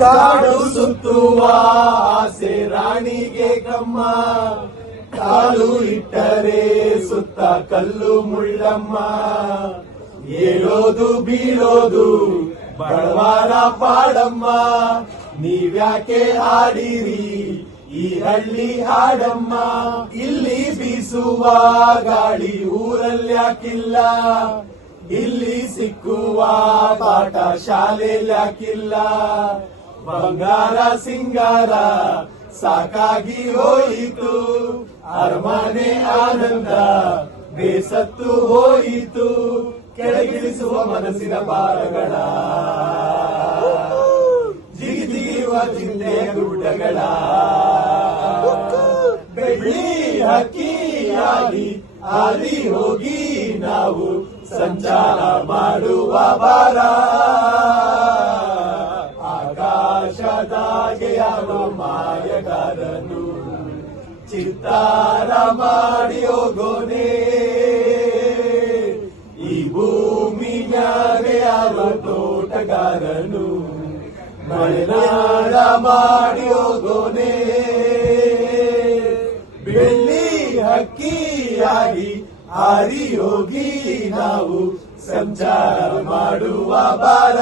ಕಾಡು ಸುತ್ತುವ ಆಸೆ ರಾಣಿಗೆ ಕಮ್ಮ, ಕಾಲು ಇಟ್ಟರೆ ಸುತ್ತ ಕಲ್ಲು ಮುಳ್ಳಮ್ಮ. ಏಳೋದು ಬೀಳೋದು ಬಡವಾರ ಪಾಡಮ್ಮ, ನೀವ್ಯಾಕೆ ಹಾಡಿರಿ ಈ ಹಳ್ಳಿ ಹಾಡಮ್ಮ. ಇಲ್ಲಿ ಬೀಸುವ ಗಾಳಿ ಊರಲ್ಯಾಕಿಲ್ಲ, ಇಲ್ಲಿ ಸಿಕ್ಕುವ ಪಾಠ ಶಾಲೆಲ್ಯಾಕಿಲ್ಲ. ಬಂಗಾರ ಸಿಂಗಾರ ಸಾಕಾಗಿ ಹೋಯಿತು, ಅರಮನೆ ಆನಂದ ಬೇಸತ್ತು ಹೋಯಿತು. ಕೆಳಗಿಳಿಸುವ ಮನಸ್ಸಿನ ಭಾರಗಳ, ಜಿಗಿ ಜಿಗಿಯುವ ಚಿಂತೆಯ ಗುಡ್ಡಗಳ. ಬೆಳ್ಳಿ ಹಕ್ಕಿಯಾಗಿ ಹಾರಿ ಹೋಗಿ ನಾವು ಸಂಚಾರ ಮಾಡುವ ಬಾರ. ಆಕಾಶದಾಗೆ ಯಾರೋ ಮಾಯಗಾರನು ಚಿತ್ತಾರ ಮಾಡಿ ಹೋಗೋನೆ, ಈ ಭೂಮಿ ಮ್ಯಾಗೆ ಯಾರೋ ತೋಟಗಾರನು ಮಲೆನಾಡ ಮಾಡಿ ಹೋಗೋನೆ. ಬೆಳ್ಳಿ ಹಕ್ಕಿಯಾಗಿ ಹಾರಿ ಹೋಗಿ ನಾವು ಸಂಚಾರ ಮಾಡುವ ಬಾರ.